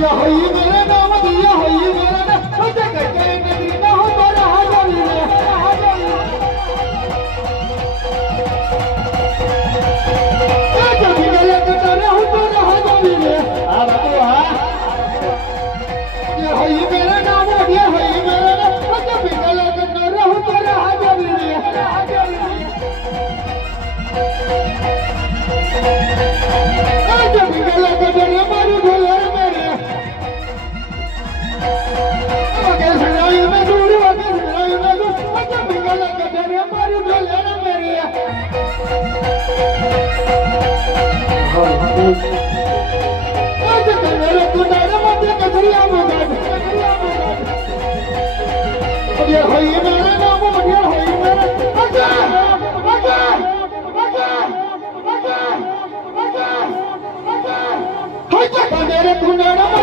要合一 I'm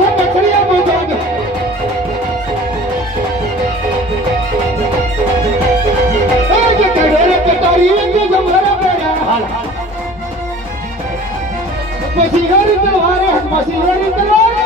not પછી ગરી તમારે પછી ગરી તમારે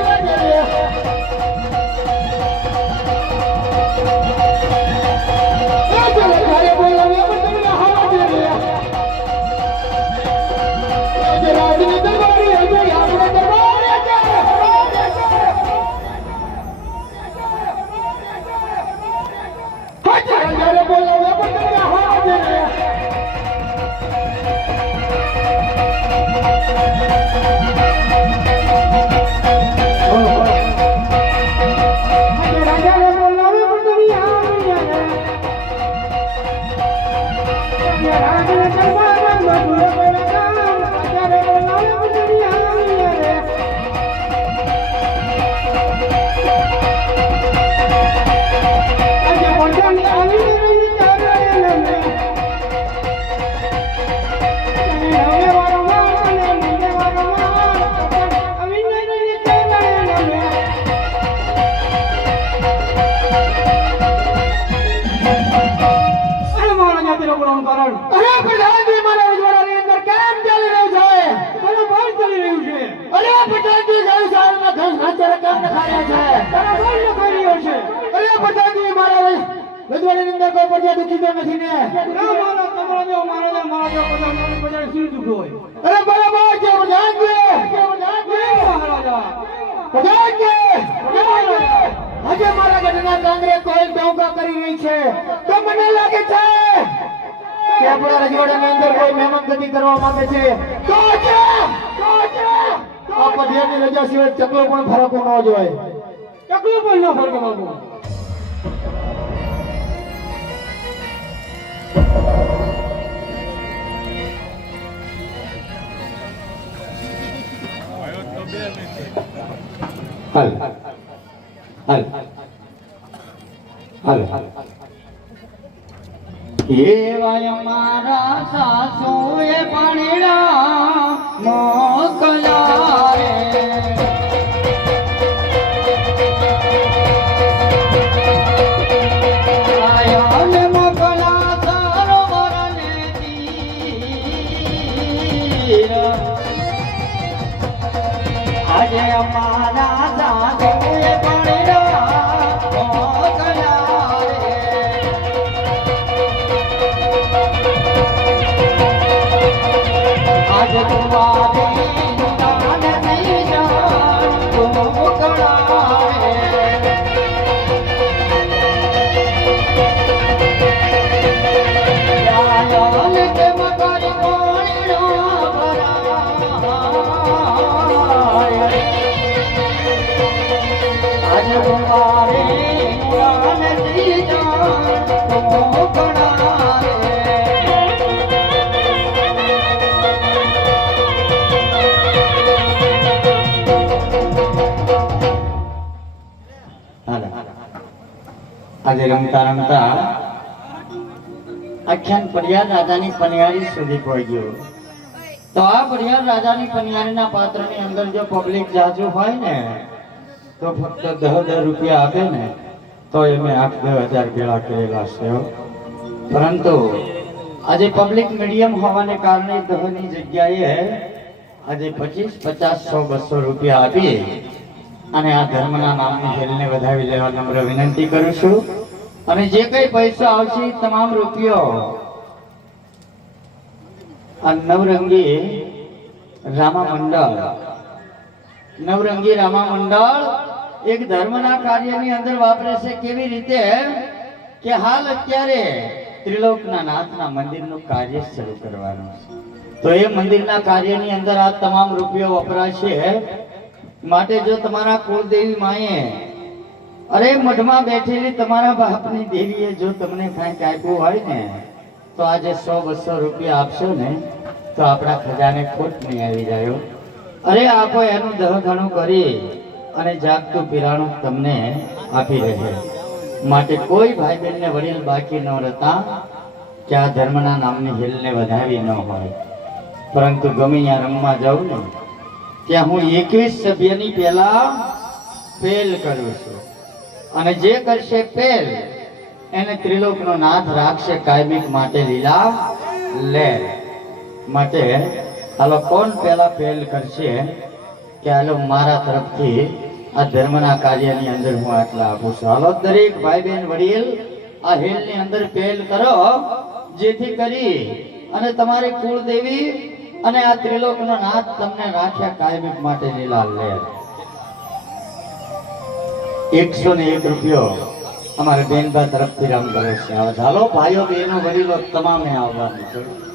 અરે પટેલ જી ગઈ સાહેબ ના ઘર ખાતે રકમ લખાયા છે તને બોલ લખાયો છે પ્રજાની મારે રજવાડી અંદર કોઈ પ્રજા દુખી નથી ને? અરે બરાબર છે પ્રધાન પ્રધાન આજે મારા ગઢના કાંગ્રેસ કોઈ ડોંકા કરી રહી છે. તો મને લાગે છે કે આપણા રજવાડાની અંદર કોઈ મહેમાન ગતિ કરવા માંગે છે. તો છે તો છે આ રજા સિવાય ચકલો પણ ફરકો ન જોઈએ. ચકલો પણ ન ફરકવાનું હાલ હાલ હાલ હાલ એવા મારા સા जय माला આજે રમતા રમતા આખ્યાન પડિયાર રાજાની પનિયારી સુધી પહોંચ્યું. તો આ પડિયાર રાજાની પનિયારીના પાત્રની અંદર જો પબ્લિક જાજુ હોય ને, તો ફક્ત દહ દહ રૂપિયા આપે ને તો એ આઠ દસ હજાર ભેળા કરેલા છે પરંતુ આજે પબ્લિક મીડિયમ હોવાને કારણે દહની જગ્યાએ આજે પચીસ, પચાસ, સો, બસો રૂપિયા આપી અને આ ધર્મના નામની હેલને વધાવી લેવા નમ્ર વિનંતી કરું છું. અને જે કઈ પૈસા આવશે તમામ રૂપિયો આ નવરંગી રામા મંડળ, નવરંગી રામા મંડળ એક ધર્મના કાર્યની અંદર વાપરે છે. કેવી રીતે? કે હાલ અત્યારે ત્રિલોકના નાથના મંદિરનું કાર્ય શરૂ કરવાનું છે. તો એ મંદિરના કાર્યની અંદર આ તમામ રૂપિયો વપરાશે. માટે જો તમારા કુળદેવી માએ અરે મઠમાં બેઠેલી તમારા બાપની દેવીએ જો તમને કાંઈક આપ્યું હોય ને, તો આજે સો બસો રૂપિયા આપશો ને, તો આપણા ખજાને ખોટ નહીં આવી જાય અરે આપો એનું દહધણું કરી. અને જાગતું પીરાણું તમને આપી રહે. માટે કોઈ ભાઈ બહેનને વડીલ બાકી ન રહેતા કે આ ધર્મના નામની હિલને વધાવી ન હોય. પરંતુ ગમે ત્યાં રમવા જાઉં ને, ત્યાં હું એકવીસ સભ્યની પહેલા પેલ કરું છું. અને જે કરશે પેલ એને ત્રિલોકનો નાથ રાખશે કાયમિક માટે લીલા લે માટે હાલો કોણ પહેલા પહેલ કરશે? કે હાલો મારા તરફથી આ ધર્મના કાર્યની અંદર હું આટલા આપું છું. હાલો, દરેક ભાઈ બહેન વડીલ, આ હેલની અંદર પહેલ કરો, જેથી કરી અને તમારી કુળદેવી અને આ ત્રિલોકનો નાથ તમને રાખ્યા કાયમિક માટે લીલા લે. એકસો ને એક રૂપિયો અમારે બેનબા તરફથી રામ કરે છે. હવે ચાલો ભાઈઓ, બહેનો, વડીલો તમામે આવવાનું છે.